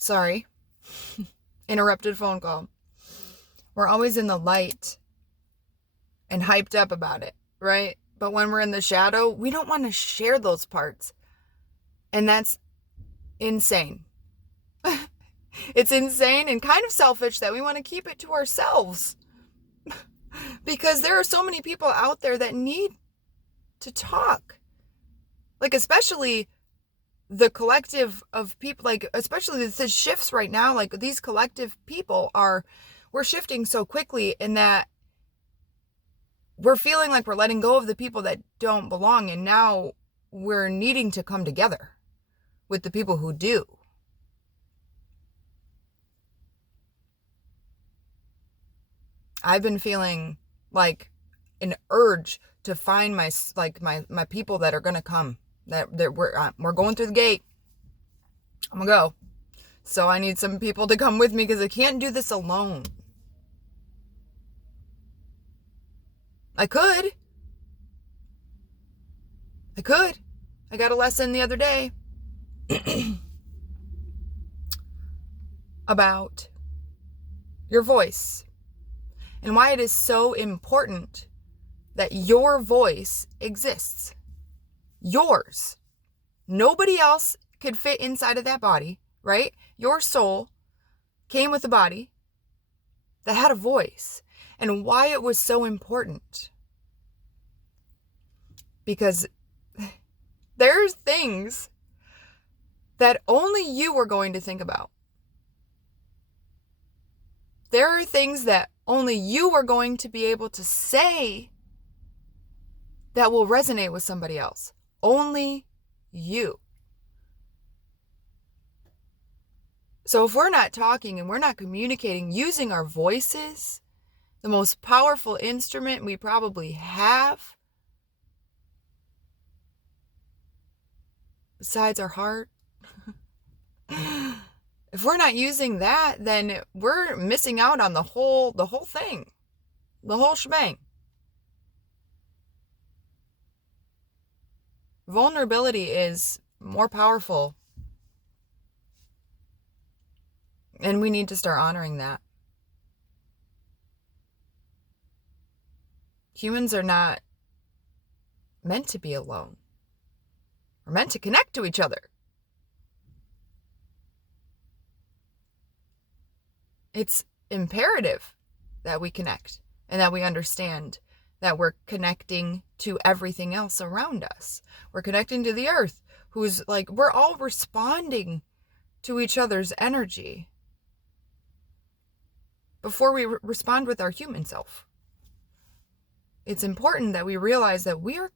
Sorry. Interrupted phone call. We're always in the light and hyped up about it, right? But when we're in the shadow, we don't want to share those parts. And that's insane. It's insane and kind of selfish that we want to keep it to ourselves. Because there are so many people out there that need to talk. Like, especially the collective of people, like, especially the shifts right now, like, these collective people we're shifting so quickly in that we're feeling like we're letting go of the people that don't belong. And now we're needing to come together with the people who do. I've been feeling like an urge to find my people that are going to come, that we're going through the gate. I'm going to go. So I need some people to come with me because I can't do this alone. I could. I got a lesson the other day about your voice and why it is so important that your voice exists. Yours. Nobody else could fit inside of that body, right? Your soul came with a body that had a voice, and why it was so important. Because there's things that only you are going to think about. There are things that only you are going to be able to say that will resonate with somebody else. Only you. So if we're not talking and we're not communicating using our voices, the most powerful instrument we probably have, besides our heart, if we're not using that, then we're missing out on the whole thing, the whole shebang. Vulnerability is more powerful, and we need to start honoring that. Humans are not meant to be alone. We're meant to connect to each other. It's imperative that we connect and that we understand that we're connecting to everything else around us. We're connecting to the earth, who's like, we're all responding to each other's energy before we respond with our human self. It's important that we realize that we are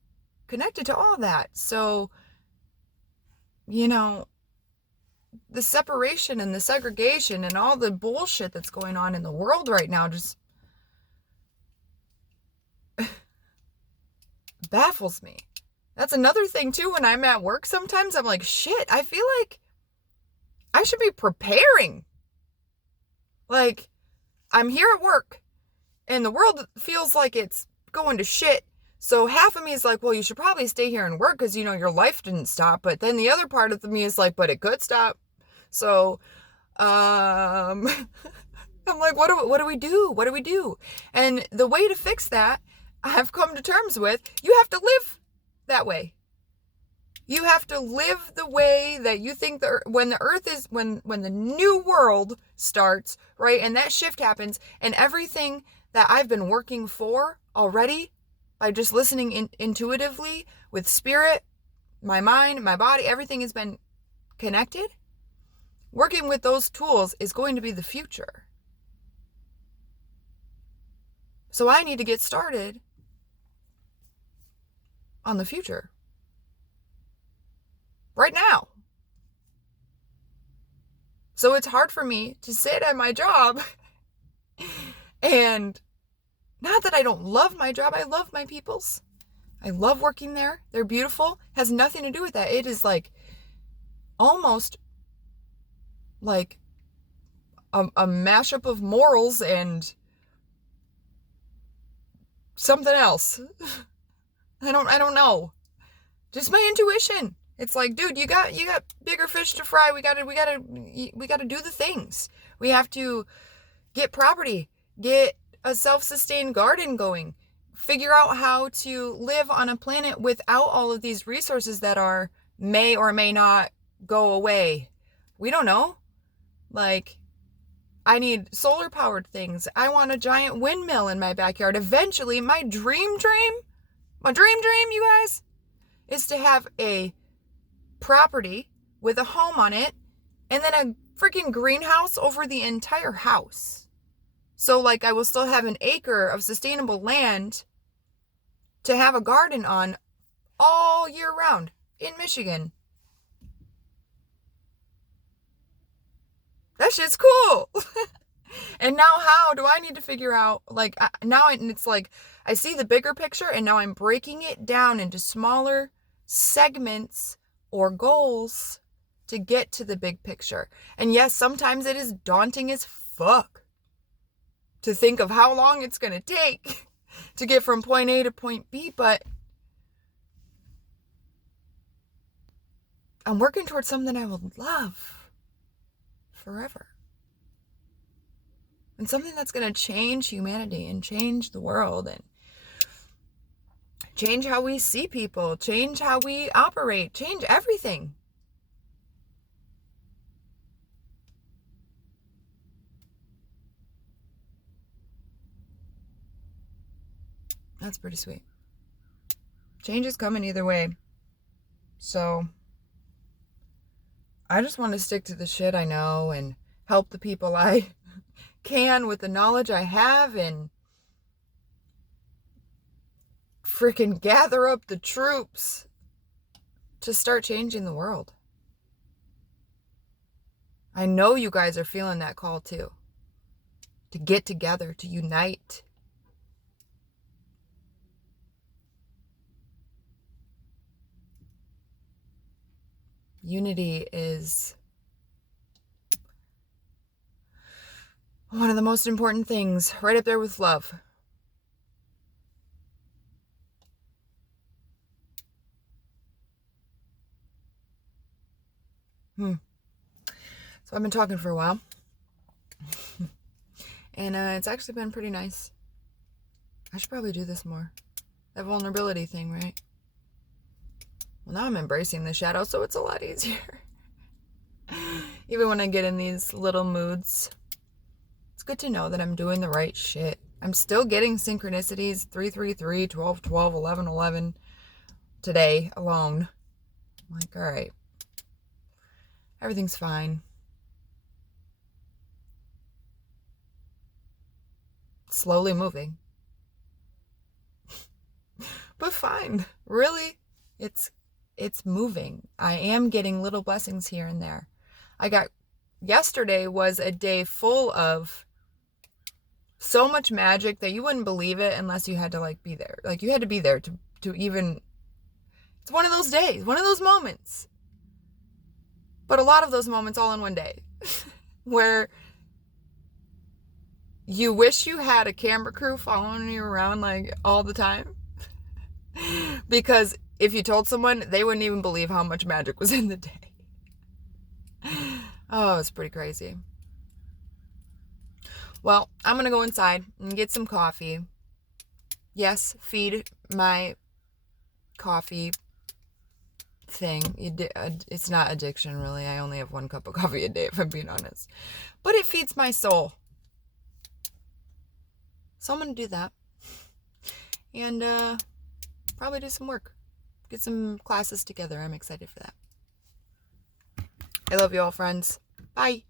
connected to all that. So, the separation and the segregation and all the bullshit that's going on in the world right now just baffles me. That's another thing too. When I'm at work, sometimes I'm like, shit, I feel like I should be preparing. Like, I'm here at work and the world feels like it's going to shit. So half of me is like, well, you should probably stay here and work because, your life didn't stop. But then the other part of me is like, but it could stop. So, I'm like, what do we do? What do we do? And the way to fix that, I've come to terms with, you have to live that way. You have to live the way that you think when the earth is, when the new world starts, right? And that shift happens, and everything that I've been working for already by just listening intuitively with spirit, my mind, my body, everything has been connected. Working with those tools is going to be the future. So I need to get started on the future. Right now. So it's hard for me to sit at my job and not that I don't love my job. I love my peoples. I love working there. They're beautiful. Has nothing to do with that. It is like almost like a mashup of morals and something else. I don't know. Just my intuition. It's like, dude, you got bigger fish to fry. We gotta do the things. We have to get property, get a self-sustained garden going, figure out how to live on a planet without all of these resources that may or may not go away. We don't know. Like, I need solar powered things. I want a giant windmill in my backyard. Eventually, my dream, you guys, is to have a property with a home on it and then a freaking greenhouse over the entire house. So like I will still have an acre of sustainable land to have a garden on all year round in Michigan. That shit's cool. And now how do I need to figure out, like, it's like I see the bigger picture and now I'm breaking it down into smaller segments or goals to get to the big picture. And yes, sometimes it is daunting as fuck to think of how long it's going to take to get from point A to point B, but I'm working towards something I will love forever. And something that's going to change humanity and change the world and change how we see people, change how we operate, change everything. That's pretty sweet. Change is coming either way. So I just want to stick to the shit I know and help the people I can with the knowledge I have and freaking gather up the troops to start changing the world. I know you guys are feeling that call too. To get together, to unite. Unity is one of the most important things, right up there with love. So I've been talking for a while. And it's actually been pretty nice. I should probably do this more. That vulnerability thing, right? Well, now I'm embracing the shadow, so it's a lot easier. Even when I get in these little moods. It's good to know that I'm doing the right shit. I'm still getting synchronicities, 333, 12, 12, 11, 11 today alone. I'm like, all right. Everything's fine. Slowly moving. But fine. Really, it's moving. I am getting little blessings here and there. Yesterday was a day full of so much magic that you wouldn't believe it unless you had to like be there. Like you had to be there to even, it's one of those days, one of those moments. But a lot of those moments all in one day where you wish you had a camera crew following you around like all the time. Because if you told someone, they wouldn't even believe how much magic was in the day. Oh, it's pretty crazy. Well, I'm going to go inside and get some coffee. Yes, feed my coffee thing. It's not addiction, really. I only have 1 cup of coffee a day, if I'm being honest. But it feeds my soul. So I'm going to do that. And probably do some work. Get some classes together. I'm excited for that. I love you all, friends. Bye.